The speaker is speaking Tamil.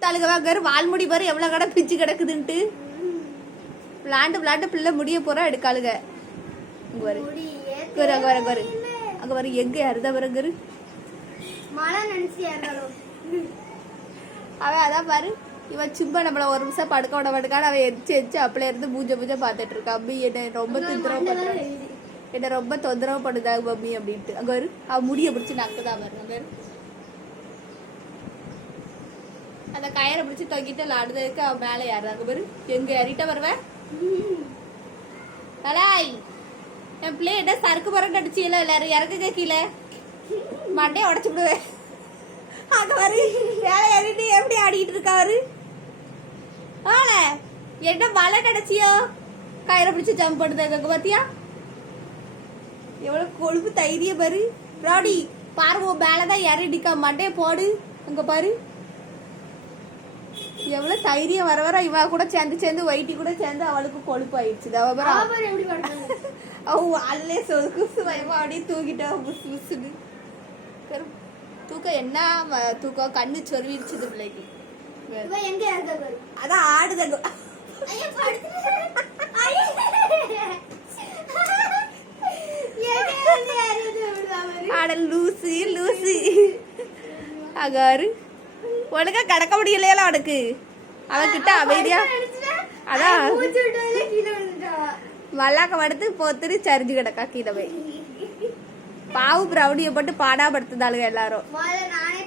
சுத்தாளுக வாங்க வால்முடி பாரு எவ்வளவு கடை பிச்சு கிடக்குதுன்ட்டு விளாண்டு பிள்ளை முடிய போறா எடுக்காளுக. இங்க வரு அங்க வர அங்க வரு அங்க வரு எங்க யாருதான் வரங்கரு அவன் அதான் பாரு இவன் சும்மா நம்மள ஒரு நிமிஷம் படுக்க விட மாட்டேக்கான அவன் எரிச்சு அப்படியே இருந்து பூஜை பாத்துட்டு இருக்கா. அம்மி என்ன ரொம்ப தொந்தரவு பண்றான், என்ன ரொம்ப தொந்தரவு பண்ணுதா மம்மி அப்படின்ட்டு. அங்க வரு அவன் முடிய பிடிச்சு நக்குதான் பாரு அந்த கயிறை பிடிச்சி தொங்கிட்டு விளாடுறதுக்கு அவன் மேல ஏறாங்க பாரு. எங்க ஏறிட்ட வருவேன் என் பிள்ளை என்ன சறுக்கு மரம் அடிச்சு இல்ல எல்லாரும் இறக்குங்க கீழே மண்டையை உடச்சு விடுவேன். அங்க வரு வேலை ஏறிட்டு எப்படி ஆடிட்டு இருக்காரு என்ன மழை கிடைச்சியோ கயிறை பிடிச்சி ஜம்ப் பண்ணுது பாத்தியா எவ்வளவு கொழுப்பு தைரியம் பாரு. ராடி பாரு மேலதான் ஏறிடிக்கா மண்டைய போடு அங்க பாரு எவ்வளவு தைரியம் வர வர இவ கூட சேர்ந்து ஒயிட்டி கூட சேர்ந்து அவளுக்கு கொழுப்பு ஆயிடுச்சு. அவ அல்லே சொகுசு வயமா அப்படியே தூக்கிட்டா புசு புசுன்னு தூக்கம் என்ன தூக்கம் கண்ணு சொருவிடுச்சுது பிள்ளைக்கு. அதான் ஆடுதங்க ஆட லூசி லூசி அகாரு உனக்கா கடக்க முடியலையா அவனுக்கு அவன்கிட்ட அமைதியா அதான் மல்லாக்க படுத்து போத்துட்டு சரிஞ்சு கிடக்கா கீழே போய் பாவு பிரவுடியை போட்டு பாடாப்படுத்துதாளுங்க எல்லாரும்.